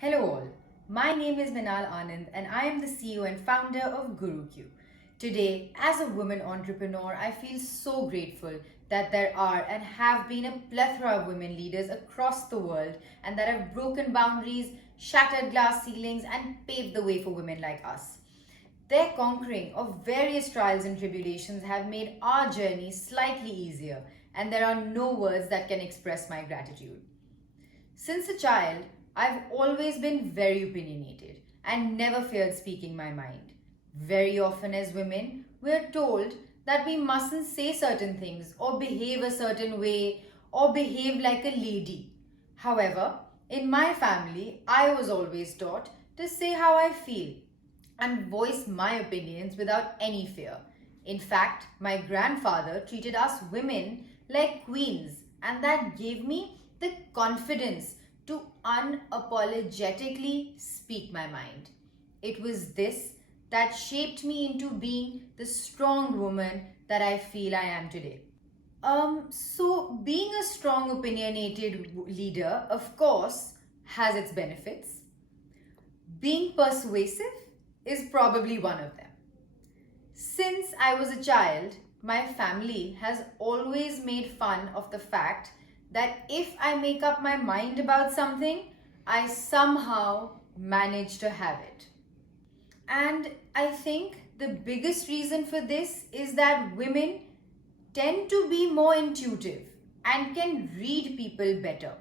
Hello all, my name is Minal Anand and I am the CEO and founder of GuruQ. Today, as a woman entrepreneur, I feel so grateful that there are and have been a plethora of women leaders across the world and that have broken boundaries, shattered glass ceilings and paved the way for women like us. Their conquering of various trials and tribulations have made our journey slightly easier, and there are no words that can express my gratitude. Since a child, I've always been very opinionated and never feared speaking my mind. Very often, as women, we're told that we mustn't say certain things or behave a certain way or behave like a lady. However, in my family, I was always taught to say how I feel and voice my opinions without any fear. In fact, my grandfather treated us women like queens, and that gave me the confidence to unapologetically speak my mind. It was this that shaped me into being the strong woman that I feel I am today. So being a strong opinionated leader, of course, has its benefits. Being persuasive is probably one of them. Since I was a child, my family has always made fun of the fact that if I make up my mind about something, I somehow manage to have it. And I think the biggest reason for this is that women tend to be more intuitive and can read people better.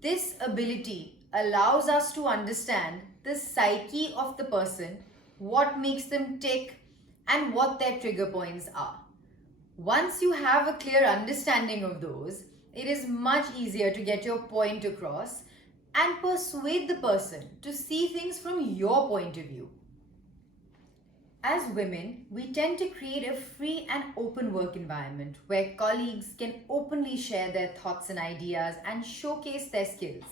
This ability allows us to understand the psyche of the person, what makes them tick, and what their trigger points are. Once you have a clear understanding of those, it is much easier to get your point across and persuade the person to see things from your point of view. As women, we tend to create a free and open work environment where colleagues can openly share their thoughts and ideas and showcase their skills.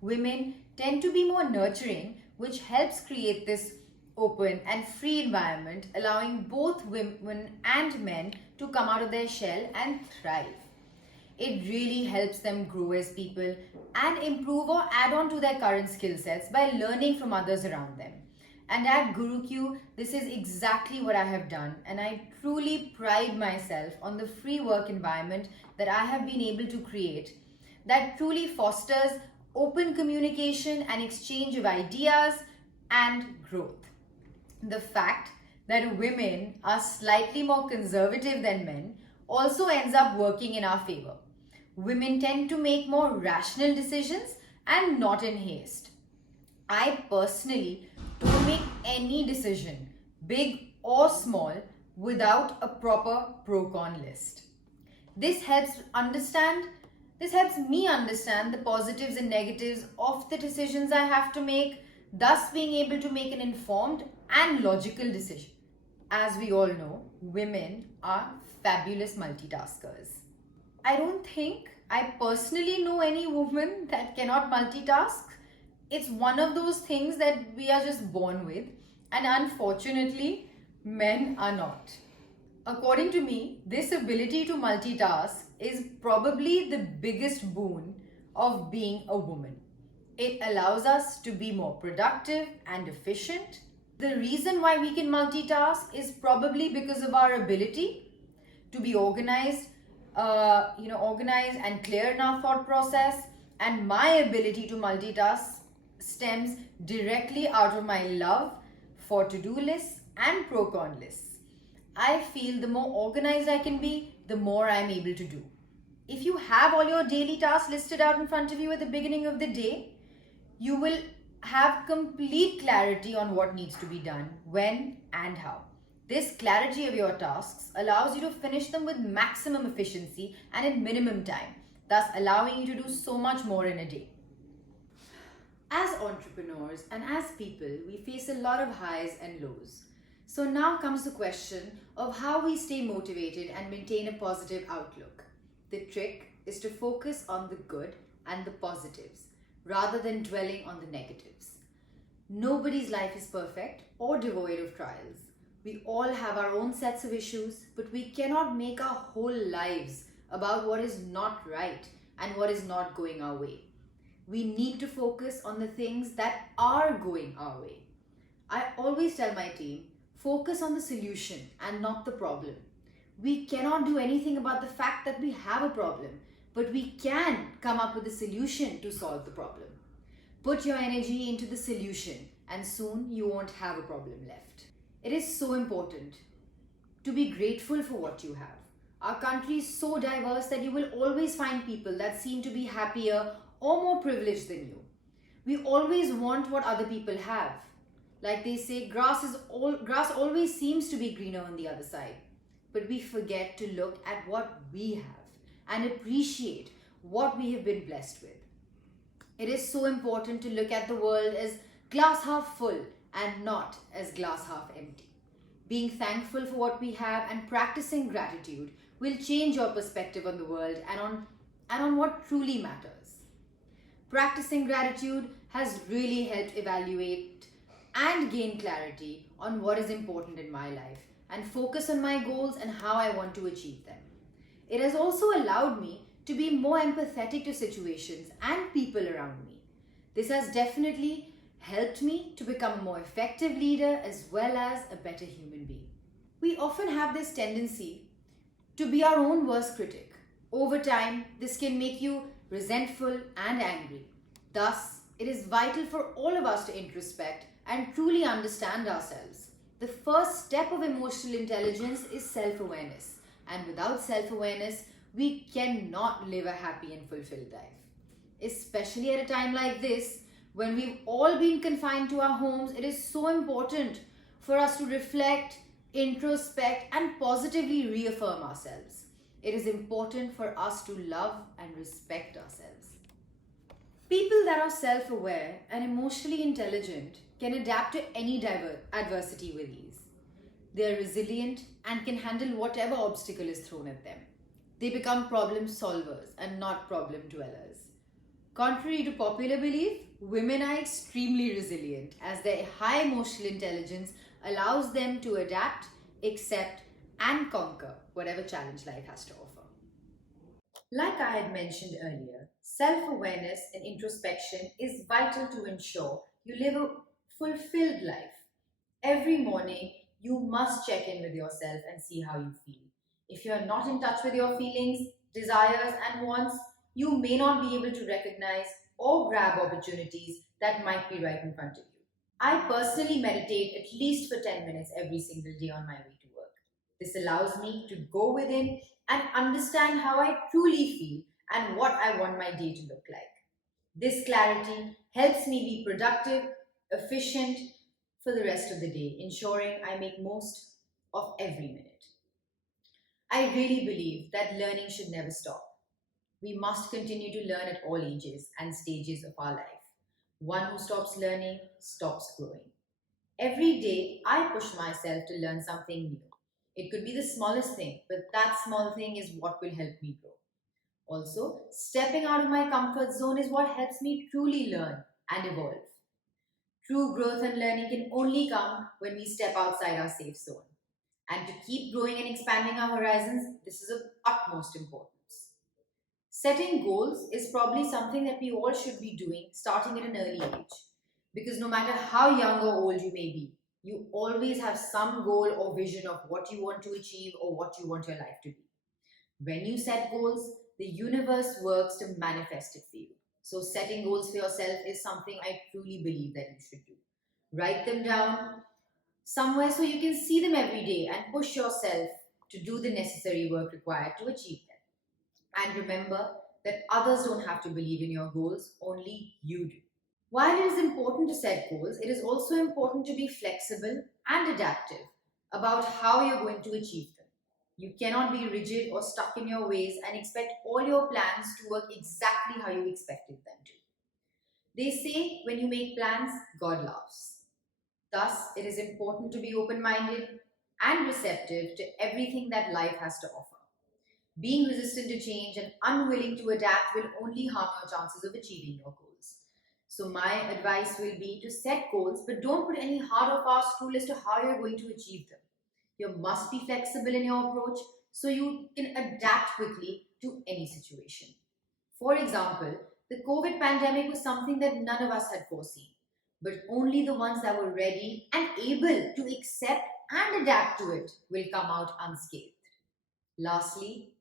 Women tend to be more nurturing, which helps create this open and free environment, allowing both women and men to come out of their shell and thrive. It really helps them grow as people and improve or add on to their current skill sets by learning from others around them. And at GuruQ, this is exactly what I have done, and I truly pride myself on the free work environment that I have been able to create that truly fosters open communication and exchange of ideas and growth. The fact that women are slightly more conservative than men also ends up working in our favor. Women tend to make more rational decisions and not in haste. I personally don't make any decision, big or small, without a proper pro-con list. This helps me understand the positives and negatives of the decisions I have to make, thus being able to make an informed and logical decision. As we all know, women are fabulous multitaskers. I don't think I personally know any woman that cannot multitask. It's one of those things that we are just born with, and unfortunately, men are not. According to me, this ability to multitask is probably the biggest boon of being a woman. It allows us to be more productive and efficient. The reason why we can multitask is probably because of our ability to be organized, organized and clear in our thought process. And my ability to multitask stems directly out of my love for to-do lists and pro-con lists. I feel the more organized I can be, the more I'm able to do. If you have all your daily tasks listed out in front of you at the beginning of the day, you will have complete clarity on what needs to be done, when and how. This clarity of your tasks allows you to finish them with maximum efficiency and in minimum time, thus allowing you to do so much more in a day. As entrepreneurs and as people, we face a lot of highs and lows. So now comes the question of how we stay motivated and maintain a positive outlook. The trick is to focus on the good and the positives rather than dwelling on the negatives. Nobody's life is perfect or devoid of trials. We all have our own sets of issues, but we cannot make our whole lives about what is not right and what is not going our way. We need to focus on the things that are going our way. I always tell my team, focus on the solution and not the problem. We cannot do anything about the fact that we have a problem, but we can come up with a solution to solve the problem. Put your energy into the solution, and soon you won't have a problem left. It is so important to be grateful for what you have. Our country is so diverse that you will always find people that seem to be happier or more privileged than you. We always want what other people have. Like they say, grass always seems to be greener on the other side. But we forget to look at what we have and appreciate what we have been blessed with. It is so important to look at the world as glass half full and not as glass half empty. Being thankful for what we have and practicing gratitude will change your perspective on the world and on what truly matters. Practicing gratitude has really helped evaluate and gain clarity on what is important in my life and focus on my goals and how I want to achieve them. It has also allowed me to be more empathetic to situations and people around me. This has definitely helped me to become a more effective leader as well as a better human being. We often have this tendency to be our own worst critic. Over time, this can make you resentful and angry. Thus, it is vital for all of us to introspect and truly understand ourselves. The first step of emotional intelligence is self awareness, and without self awareness, we cannot live a happy and fulfilled life. Especially at a time like this, when we've all been confined to our homes, it is so important for us to reflect, introspect, and positively reaffirm ourselves. It is important for us to love and respect ourselves. People that are self aware and emotionally intelligent can adapt to any adversity with ease. They are resilient and can handle whatever obstacle is thrown at them. They become problem solvers and not problem dwellers. Contrary to popular belief, women are extremely resilient as their high emotional intelligence allows them to adapt, accept, and conquer whatever challenge life has to offer. Like I had mentioned earlier, self awareness and introspection is vital to ensure you live a fulfilled life. Every morning, you must check in with yourself and see how you feel. If you are not in touch with your feelings, desires, and wants, you may not be able to recognize or grab opportunities that might be right in front of you. I personally meditate at least for 10 minutes every single day on my way to work. This allows me to go within and understand how I truly feel and what I want my day to look like. This clarity helps me be productive, efficient for the rest of the day, ensuring I make most of every minute. I really believe that learning should never stop. We must continue to learn at all ages and stages of our life. One who stops learning stops growing. Every day, I push myself to learn something new. It could be the smallest thing, but that small thing is what will help me grow. Also, stepping out of my comfort zone is what helps me truly learn and evolve. True growth and learning can only come when we step outside our safe zone. And to keep growing and expanding our horizons, this is of utmost importance. Setting goals is probably something that we all should be doing starting at an early age. Because no matter how young or old you may be, you always have some goal or vision of what you want to achieve or what you want your life to be. When you set goals, the universe works to manifest it for you. So, setting goals for yourself is something I truly believe that you should do. Write them down somewhere so you can see them every day and push yourself to do the necessary work required to achieve them. And remember that others don't have to believe in your goals, only you do. While it is important to set goals, it is also important to be flexible and adaptive about how you're going to achieve them. You cannot be rigid or stuck in your ways and expect all your plans to work exactly how you expected them to. They say when you make plans, God laughs. Thus, it is important to be open minded and receptive to everything that life has to offer. Being resistant to change and unwilling to adapt will only harm your chances of achieving your goals. So, my advice will be to set goals, but don't put any hard or fast rule as to how you're going to achieve them. You must be flexible in your approach so you can adapt quickly to any situation. For example, The COVID pandemic was something that none of us had foreseen, but only the ones that were ready and able to accept and adapt to it will come out unscathed. Lastly,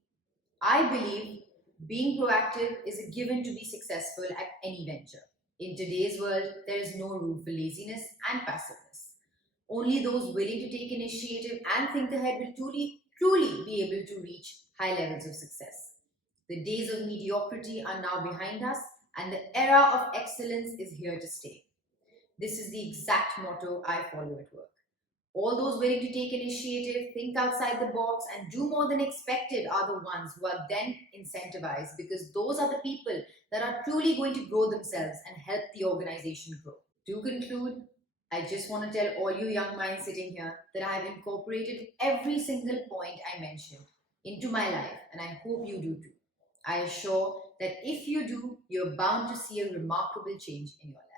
I believe being proactive is a given to be successful at any venture. In today's world, there is no room for laziness and passiveness. Only those willing to take initiative and think ahead will truly be able to reach high levels of success. The days of mediocrity are now behind us, and the era of excellence is here to stay. This is the exact motto I follow at work. All those willing to take initiative, think outside the box, and do more than expected are the ones who are then incentivized, because those are the people that are truly going to grow themselves and help the organization grow. To conclude, I just want to tell all you young minds sitting here that I have incorporated every single point I mentioned into my life, and I hope you do too. I assure that if you do, you're bound to see a remarkable change in your life.